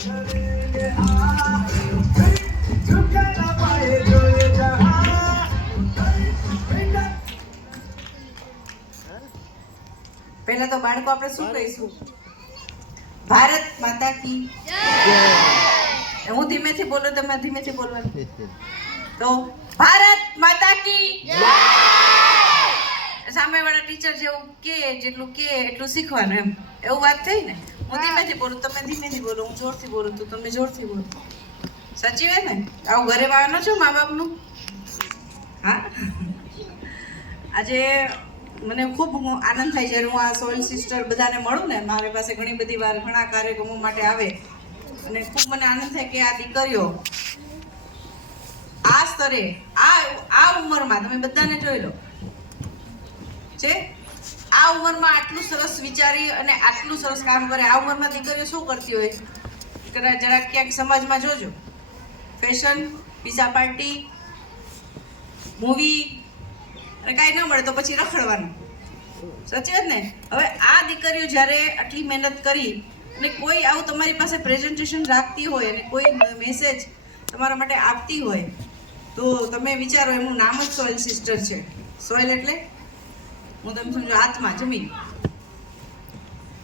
પહેલા તો બાળકો આપણે શું કહીશું? ભારત માતા કી જય. હું ધીમેથી બોલું, તમે ધીમેથી બોલવાનું. તો ભારત માતા કી જય. સામેવાળા ટીચર જેવું કે જેટલું કે એટલું શીખવાનું, એમ એવું વાત થઈ ને. હું ધીમેથી બોલું, તમે ધીમેથી બોલો. હું જોરથી બોલું તો તમે જોરથી બોલો. સાચી વાત ને? આવું ઘરે વાળવાનું છો મા બાપનું? હા. આજે મને ખૂબ આનંદ થાય જ્યારે હું આ સોઇલ સિસ્ટર બધાને મળું ને. મારી પાસે ઘણી બધી વાર ઘણા કાર્યક્રમો માટે આવે અને ખૂબ મને આનંદ થાય કે આ દીકરીઓ આ સ્તરે આ ઉંમરમાં, તમે બધાને જોઈ લો છે, આ ઉંમરમાં આટલું સરસ વિચારી અને આટલું સરસ કામ કરે. આ ઉંમરમાં દીકરીઓ શું કરતી હોય જરા ક્યાંક સમાજમાં જોજો. ફેશન, પીઝા પાર્ટી, મૂવી, અને કાંઈ ન મળે તો પછી રખડવાનું. સાચી વાત ને? હવે આ દીકરીઓ જ્યારે આટલી મહેનત કરી અને કોઈ આવું તમારી પાસે પ્રેઝન્ટેશન રાખતી હોય અને કોઈ મેસેજ તમારા માટે આપતી હોય તો તમે વિચારો, એમનું નામ જ સોઇલ સિસ્ટર છે. સોઇલ એટલે હું તમે સમજો આત્મા, જમીન,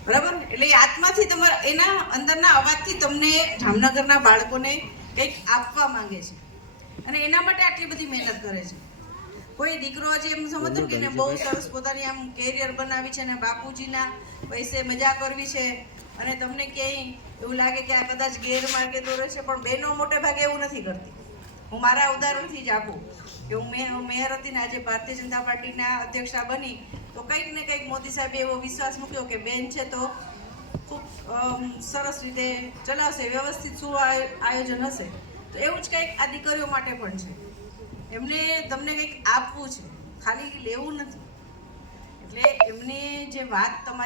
બરાબર? એટલે એ આત્માથી તમારા એના અંદરના અવાજથી તમને જામનગરના બાળકોને કંઈક આપવા માંગે છે અને એના માટે આટલી બધી મહેનત કરે છે. કોઈ દીકરો હજી એમ સમજતો કે એને બહુ સરસ પોતાની આમ કેરિયર બનાવી છે ને બાપુજીના પૈસે મજા કરવી છે અને તમને ક્યાંય એવું લાગે કે આ કદાચ ગેરમાર્ગે દોરે છે, પણ બહેનો મોટે ભાગે એવું નથી કરતી. હું મારા ઉદાહરણથી જ આપું કે હું મેયર હતી ને, આજે ભારતીય જનતા પાર્ટીના અધ્યક્ષા બની તો કંઈક ને કંઈક મોદી સાહેબે એવો વિશ્વાસ મૂક્યો કે બેન છે તો ખૂબ સરસ રીતે ચલાવશે, વ્યવસ્થિત શું આયોજન હશે. તો એવું જ કંઈક આ દીકરીઓ માટે પણ છે. એમને તમને કંઈક આપવું છે, ખાલી લેવું નથી. એટલે એમને જે વાત તમારી